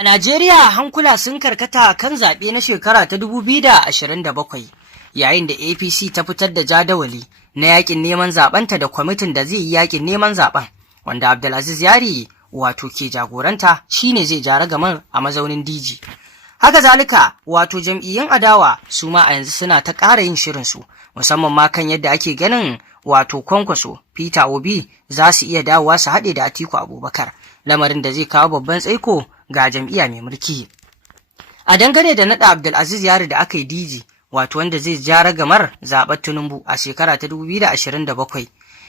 A Najeriya hankula sun karkata kan zaɓe na shekara ta 2027 yayin da APC ta fitar da jadawali na yakin neman zaɓenta da kwamitin da zai yi yakin neman zaɓen wanda Abdulaziz Yari wato ke jagoranta shine zai ja ragamar a mazaunin DG. Haka zalika wato jam'iyyun adawa su ma a yanzu suna ta ƙara yin shirinsu musamman ma kan yadda ake ganin wato Kwankwaso Peter Obi za su iya dawowa su haɗe da Atiku Abubakar, lamarin da zai kawo babban tsaiko ga jam'iyya mai mulki. A dangane da naɗa Abdulaziz Yari da aka yi DG wato wanda zai ja ragamar zaɓen Tinubu a shekara ta 2027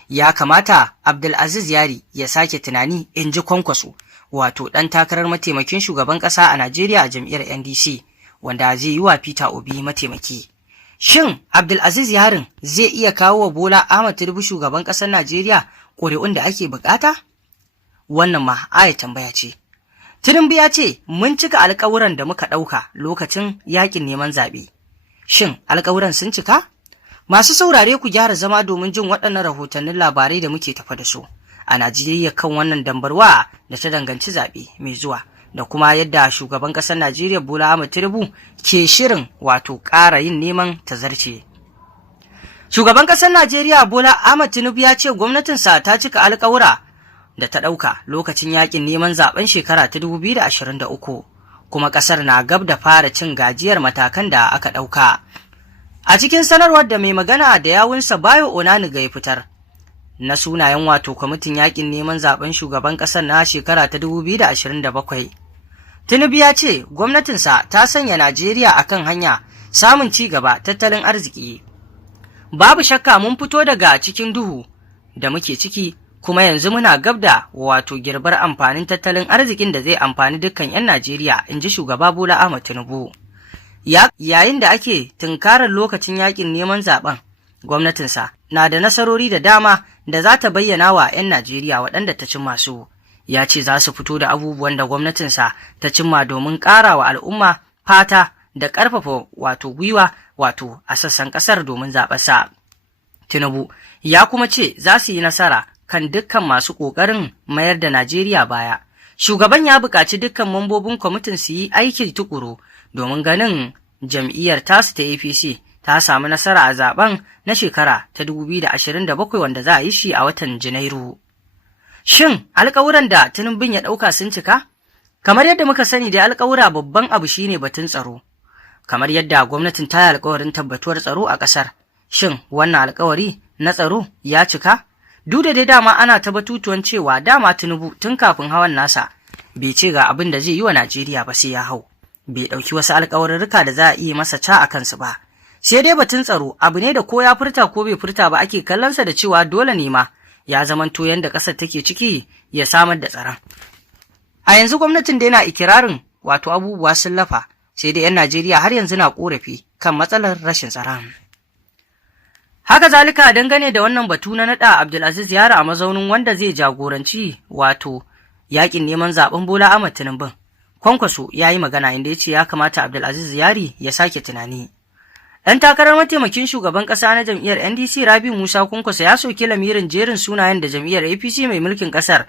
ya kamata Abdulaziz Yari ya sake tunani, in ji Kwankwaso wato ɗan takarar mataimakin shugaban ƙasa a Najeriya a jam'iyyar NDC wanda zai yi wa Peter Obi mataimaki. Shin Abdulaziz Yarin zai iya kawo wa Bola Ahmed Tinubu shugaban ƙasar Najeriya ƙuri'un da ake buƙata? Wannan ma aya tambaya ce. Tinubu ya ce mun cika alƙawuran da muka ɗauka lokacin yaƙin neman zaɓe. Shin alƙawuran sun cika? Masu saurare ku gyara zama domin jin waɗannan rahotannin labarai da muke tafa da su a Najeriya kan wannan dambarwa da ta danganci zaɓe mai zuwa da kuma yadda shugaban ƙasar Najeriya Bola Ahmed Tinubu ke shirin wato ƙara yin neman tazarce. Shugaban ƙasar Najeriya Bola Ahmed Tinubu ya ce gwamnatinsa ta cika alƙawura da ta ɗauka lokacin yaƙin neman zaɓen shekara ta 2023 kuma ƙasar na gab da fara cin gajiyar matakan da aka ɗauka. A cikin sanarwar da mai magana da yawunsa Bayo Onaniga ya fitar na sunayen wato kwamitin yakin neman zaben shugaban ƙasar na shekara ta 2027, Tinubu ya ce gwamnatinsa ta sanya Najeriya akan hanya samun ci gaba tattalin arziki. Babu shakka mun fito daga cikin duhu da muke ciki kuma yanzu muna gab da wato girbar amfanin tattalin arzikin da zai amfani dukkan 'yan Najeriya, in ji shugaba Bola Ahmed Tinubu. Yayin da ake tunkarar lokacin yakin neman zaben, gwamnatinsa na da nasarori da dama da za ta bayyana wa 'yan Najeriya waɗanda ta cimma su. Ya ce za su fito da abubuwan da gwamnatinsa ta cimma domin ƙara wa al'umma fata da ƙarfafa wato gwiwa wato a sassan ƙasar domin zaɓarsa. Tinubu ya kuma ce za su yi nasara kan dukkan masu ƙoƙarin mayar da Najeriya baya. Shugaban ya buƙaci dukkan mambobin kwamitin su yi aiki tukuru domin ganin jam'iyyar tasu ta APC ta samu nasara a zaben na shekara ta 2027 wanda za a yi shi a watan Janairu. Shin alƙawuran da Tinubu ya ɗauka sun cika? Kamar yadda muka sani da alƙawura babban abu shine batun tsaro. Kamar yadda gwamnatin ta yi alƙawarin tabbatuwar tsaro a ƙasar. Shin wannan alƙawari na tsaro ya cika? Duk da dai dama ana ta batutuwan cewa dama Tinubu tun kafin hawan nasa bai ce ga abin da zai yi wa Najeriya ba sai ya hau. Bai ɗauki wasu alƙawarurruka da za a iya masa ca a kansu ba. Sai dai batun tsaro abu ne da ko ya furta ko bai furta ba ake kallonsa da cewa dole ne ma ya zamanto yanda ƙasar take ciki ya samar da tsaron. A yanzu gwamnatin da yana ikirarin wato abubuwa sun lafa, sai dai 'yan Najeriya har yanzu na ƙorafi kan matsalar rashin tsaron. Haka zalika dangane da wannan batu na naɗa Abdulaziz Yari a mazaunin wanda zai jagoranci wato yaƙin neman zaɓen Bola Ahmed Tinubu, Kwankwaso ya yi magana inda ya ce ya kamata Abdulaziz Yari ya sake tunani. Ɗan takarar mataimakin shugaban ƙasa na jam'iyyar NDC Rabiu Musa Kwankwaso ya soki lamirin jerin sunayen da jam'iyyar APC mai mulkin ƙasar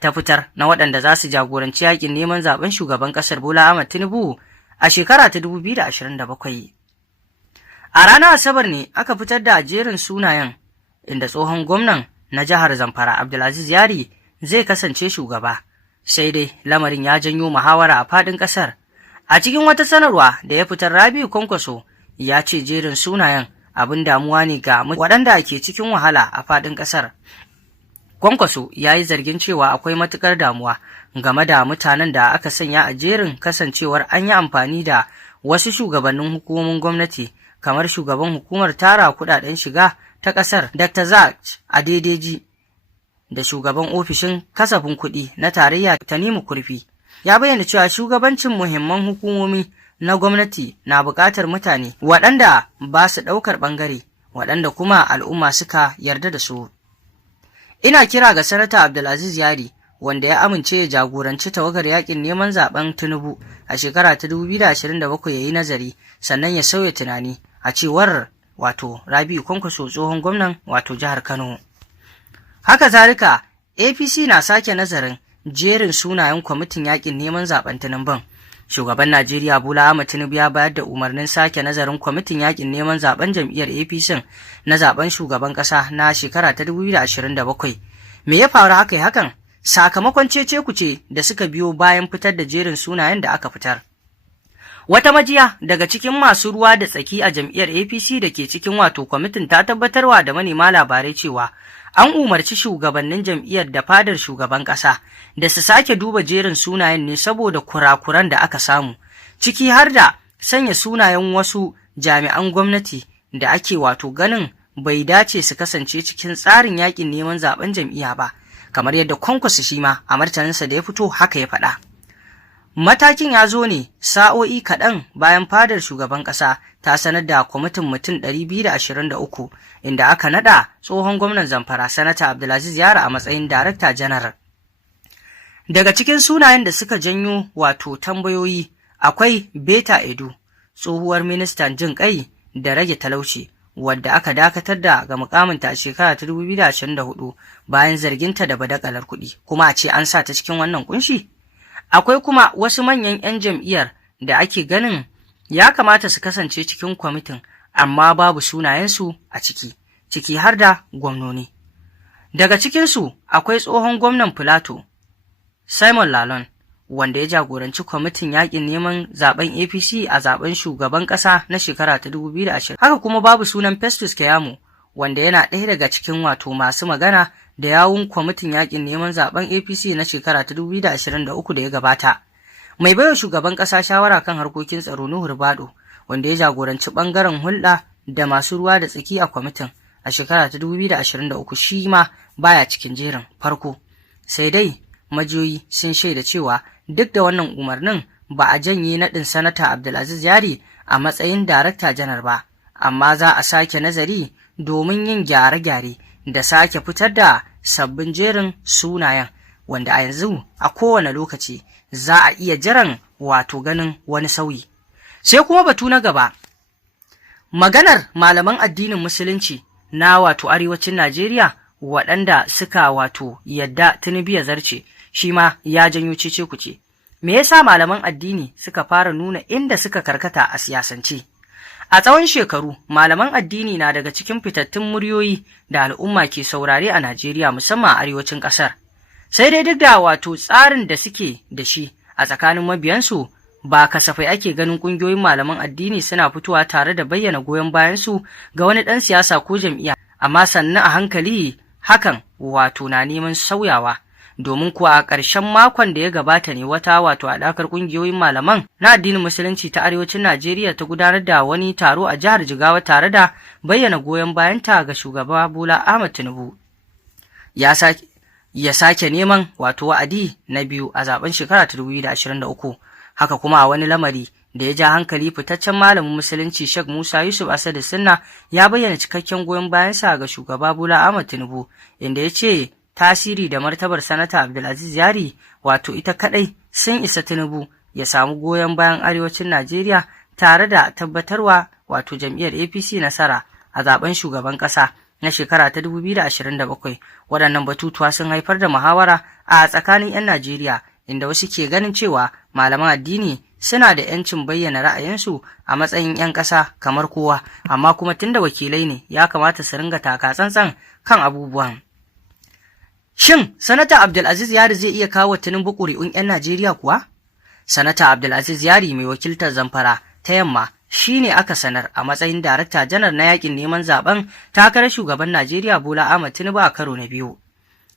ta fitar na waɗanda za su jagoranci yaƙin neman zaɓen shugaban ƙasar Bola Ahmed Tinubu a shekara ta 2027. A ranar Asabar ne aka fitar da jerin sunayen inda tsohon gwamnan na jihar Zamfara Abdulaziz Yari zai kasance shugaba. Sai dai lamarin ya janyo muhawara a faɗin ƙasar. A cikin wata sanarwa da ya fitar, Rabiu Kwankwaso ya ce jerin sunayen abin damuwa ne ga waɗanda ke cikin wahala a faɗin ƙasar. Kwankwaso ya yi zargin cewa akwai matuƙar damuwa game da mutanen da aka sanya a jerin kasancewar an yi amfani da wasu shugabannin hukumomin gwamnati kamar shugaban hukumar tara kuɗaɗen shiga ta ƙasar Dr. Zach Adedeji da shugaban ofishin kasafin kuɗi na tarayya Tanimu Kurfi. Ya bayyana cewa shugabancin muhimman hukumomi na gwamnati na buƙatar mutane waɗanda ba su ɗaukar ɓangare, waɗanda kuma al'umma suka yarda da su. Ina kira ga Sanata Abdulaziz Yari wanda ya amince ya jagoranci tawagar yaƙin neman zaɓen Tinubu a shekara ta 2027 ya yi nazari sannan ya sauya tunani, a cewar wato Rabiu Kwankwaso tsohon gwamnan wato jihar Kano. Haka zalika APC na sake nazarin jerin sunayen kwamitin yakin neman zaben Tinubun. Shugaban Najeriya Bola Ahmed Tinubu ya bayar da umarnin sake nazarin kwamitin yakin neman zaben jam'iyyar APC na zaben shugaban ƙasa na shekara ta 2027. Me ya faru aka yi hakan? Sakamakon cece-kuce da suka biyo bayan fitar da jerin sunayen da aka fitar. Wata majiya daga cikin masu ruwa da tsaki a jam'iyyar APC da ke cikin wato kwamitin ta tabbatarwa da manema labarai cewa an umarci shugabannin jam'iyyar da fadar shugaban ƙasa da su sake duba jerin sunayen ne saboda kurakuran da aka samu, ciki har da sanya sunayen wasu jami'an gwamnati da ake wato ganin bai dace su kasance cikin tsarin yakin neman zaben jam'iyya ba, kamar yadda Kwankwaso shi ma a martaninsa da ya fito haka ya faɗa. Matakin ya zo ne sa'o'i kaɗan bayan fadar shugaban ƙasa ta sanar da kwamitin mutum 223 inda aka naɗa tsohon gwamnan Zamfara Sanata Abdulaziz Yara a matsayin Darakta Janar. Daga cikin sunayen da suka janyo wato tambayoyi akwai Beta Edu, tsohuwar ministan jin ƙai da rage talauci, wadda aka dakatar da ga mukaminta a shekara ta 2024 bayan zarginta da badakalar kuɗi, kuma a ce an sa ta cikin wannan kunshi. Akwai kuma wasu manyan 'yan jam'iyyar da ake ganin ya kamata su kasance cikin kwamitin amma babu sunayensu a ciki har da gwamnoni. Daga cikinsu akwai tsohon gwamnan Filato, Simon Lalon, wanda ya jagoranci kwamitin yakin neman zaben APC a zaben shugaban ƙasa na shekara ta 2020. Haka kuma babu sunan Festus Keyamo, wanda yana ɗaya daga cikin wato masu magana da yawun kwamitin yakin neman zaben APC na shekara ta 2023 da ya gabata. Mai baiwa shugaban ƙasa shawara kan harkokin tsaro Nuhu Ribado, wanda ya jagoranci ɓangaren hulɗa da masu ruwa da tsaki a kwamitin a shekara ta 2023 shi ma baya cikin jerin farko. Sai dai majiyoyi sun shaida cewa duk da wannan umarnin ba a janye naɗin Sanata Abdulaziz Yari a matsayin Darakta Janar ba, amma za a sake nazari domin yin gyare-gyare da sake fitar da sabbin jerin sunayen, wanda a yanzu a kowane lokaci za a iya jiran wato ganin wani sauyi. Sai kuma batu na gaba, maganar malaman addinin musulunci na wato arewacin Najeriya waɗanda suka wato yadda Tinubu ya zarce, shi ma ya janyo cece-kuce. Me yasa malaman addini suka fara nuna inda suka karkata a siyasance? A tsawon shekaru, malaman addini na daga cikin fitattun muryoyi da al'umma ke saurare a Najeriya, musamman a arewacin ƙasar. Sai dai duk da wato tsarin da suke da shi a tsakanin mabiyansu, ba kasafai ake ganin ƙungiyoyin malaman addini suna fitowa tare da bayyana goyon bayansu ga wani ɗan siyasa ko jam'iyya, amma sannan a hankali hakan wato na neman sauyawa. Domin kuwa a ƙarshen makon da ya gabata ne wata wato haɗakar ƙungiyoyin malaman na addinin musulunci ta arewacin Najeriya ta gudanar da wani taro a jihar Jigawa tare da bayyana goyon bayanta ga shugaba Bola Ahmed Tinubu. Ya sake neman wato wa'adi na biyu a zaben shekara ta 2023. Haka kuma a wani lamari da ya ja hankali, fitaccen malamin musulunci Sheikh Musa Yusuf Asadu Sunna ya bayyana cikakken goyon bayansa ga shugaba Bola Ahmed Tinubu, inda ya ce tasiri da martabar Sanata Abdulaziz Yari wato ita kadai sun isa Tinubu ya samu goyon bayan arewacin Najeriya tare da tabbatarwa wato jam'iyyar APC nasara a zaben shugaban ƙasa na shekara ta 2027. Waɗannan batutuwa sun haifar da muhawara a tsakanin 'yan Najeriya, inda wasu ke ganin cewa malaman addini suna da 'yancin bayyana ra'ayinsu a matsayin 'yan ƙasa kamar kowa, amma kuma tunda wakilai ne ya kamata su ringa taka tsantsan kan abubuwan. Shin Sanata Abdulaziz Yari zai iya kawo Tinubu ƙuri'un 'yan Najeriya kuwa? Sanata Abdulaziz Yari mai wakiltar Zamfara ta Yamma shi ne aka sanar a matsayin Darakta Janar na yakin neman zaben takarar shugaban Najeriya Bola Ahmed Tinubu a karo na biyu.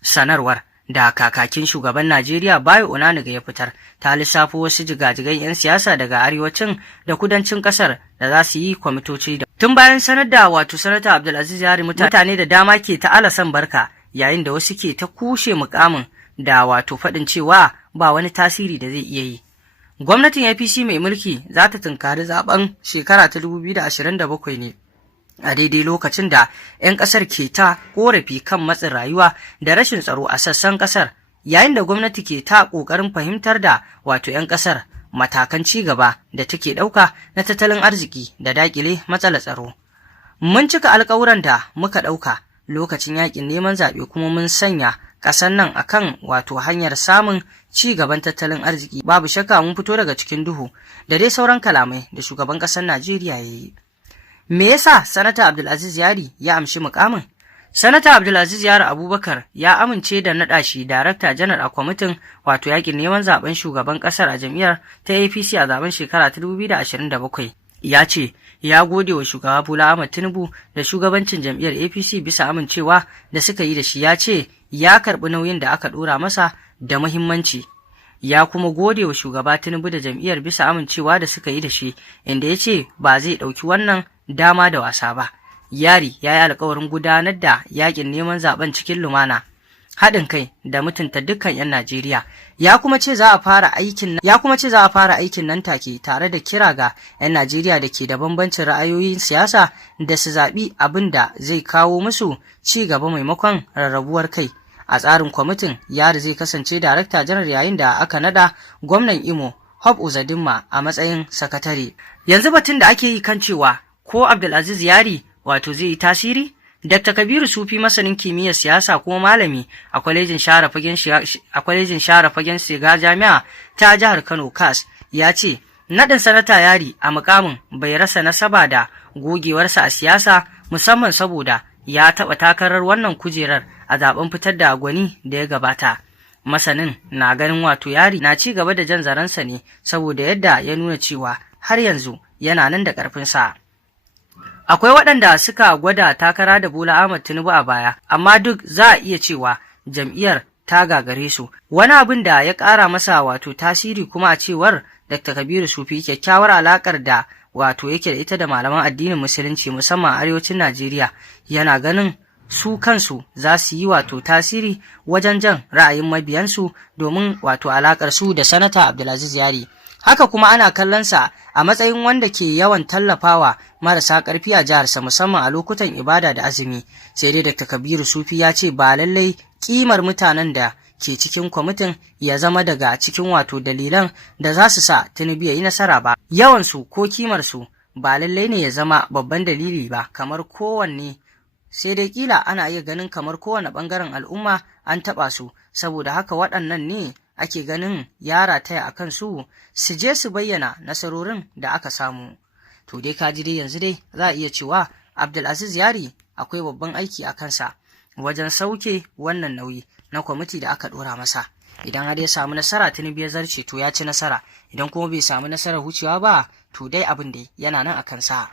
Sanarwar da kakakin shugaban Najeriya Bayo Onanuga ya fitar ta lissafo wasu jigajigan 'yan siyasa daga arewacin da kudancin ƙasar da za su yi kwamitoci da. Tun bayan sanar da wato Sanata Abdulaziz Yari, mutane da dama ke ta alasan barka, yayin da wasu ke ta kushe mukamin da wato faɗin cewa ba wani tasiri da zai iya yi. Gwamnatin APC mai mulki za ta tunkari zaben shekara ta 2027 ne a daidai lokacin da 'yan ƙasar ke ta ƙorafi kan matsin rayuwa da rashin tsaro a sassan ƙasar, yayin da gwamnati ke ta ƙoƙarin fahimtar da wato 'yan ƙasar matakan ci gaba da take ɗauka na tattalin arziki da daƙile matsalar tsaro. Mun cika alƙawuran da muka ɗauka lokacin yakin neman zaɓe, kuma mun sanya ƙasar nan akan wato hanyar samun ci gaban tattalin arziki. Babu shakka mun fito daga cikin duhu, da dai sauran kalamai da shugaban ƙasar Najeriya ya yi. Me yasa Sanata Abdulaziz Yari ya amshi mukamin? Sanata Abdulaziz Yari Abubakar ya amince da naɗa shi Darakta Janar a kwamitin wato yakin neman zaben shugaban ƙasar a jam'iyyar ta APC a zaben shekara ta 2027. Ya ce ya gode wa shugaba Bola Ahmed Tinubu da shugabancin jam'iyyar APC bisa amincewa da suka yi da shi. Ya ce ya karɓi nauyin da aka ɗora masa da muhimmanci. Ya kuma gode wa shugaba Tinubu da jam'iyyar bisa amincewa da suka yi da shi, inda ya ce ba zai ɗauki wannan dama da wasa ba. Yari ya yi alkawarin gudanar da yakin neman zaben cikin lumana, haɗin kai da mutunta dukkan 'yan Najeriya. Ya kuma ce za a fara aikin nan take, tare da kira ga 'yan Najeriya da ke da bambancin ra'ayoyin siyasa da su zaɓi abin da zai kawo musu ci gaba maimakon rarrabuwar kai. A tsarin kwamitin, Yari zai kasance Darakta Janar yayin da aka nada gwamnan Imo Hope Uzodinma a matsayin sakatare. Yanzu batun da ake yi kan cewa ko Abdulaziz Yari wato zai yi tasiri? Dr. Kabiru Sufi, masanin kimiyyar siyasa kuma malami a kwalejin share fagen shiga jami'a ta jihar Kano KAS, ya ce naɗin Sanata Yari a mukamin bai rasa nasaba da gogewarsa a siyasa, musamman saboda ya taɓa takarar wannan kujerar a zaben fitar da gwani da ya gabata. Masanin na ganin wato Yari na ci gaba da jan zaransa ne saboda yadda ya nuna cewa har yanzu yana nan da ƙarfinsa. Akwai waɗanda suka gwada takara da Bola Ahmed Tinubu a baya, amma duk za a iya cewa jam'iyyar ta gagare su. Wani abin da ya ƙara masa wato tasiri kuma a cewar Dr. Kabiru Sufi, kyakkyawar alaƙar da wato yake da ita da malaman addinin Musulunci musamman a arewacin Najeriya. Yana ganin su kansu za su yi wato tasiri wajen jan ra'ayin mabiyansu domin wato alaƙar su da Sanata Abdulaziz Yari. Haka kuma ana kallonsa a matsayin wanda ke yawan tallafawa marasa ƙarfi a jiharsa musamman a lokutan ibada da azumi. Sai dai Dr. Kabiru Sufi ya ce ba lallai kimar mutanen da ke cikin kwamitin ya zama daga cikin wato dalilan da za su sa Tinubu ya yi nasara ba. Yawansu ko kimarsu ba lallai ne ya zama babban dalili ba, kamar kowanne, sai dai kila ana iya ganin kamar kowane ɓangaren al'umma an taɓa su, saboda haka waɗannan ne ake ganin ya rataya a kansu su je su bayyana nasarorin da aka samu. To dai kaji dai yanzu dai za a iya cewa Abdulaziz Yari akwai babban aiki a kansa wajen sauke wannan nauyi na kwamiti da aka ɗora masa. Idan har ya samu nasara Tinubu ya zarce to ya ci nasara, idan kuma bai samu nasarar wucewa ba to dai abin da yana nan a kansa.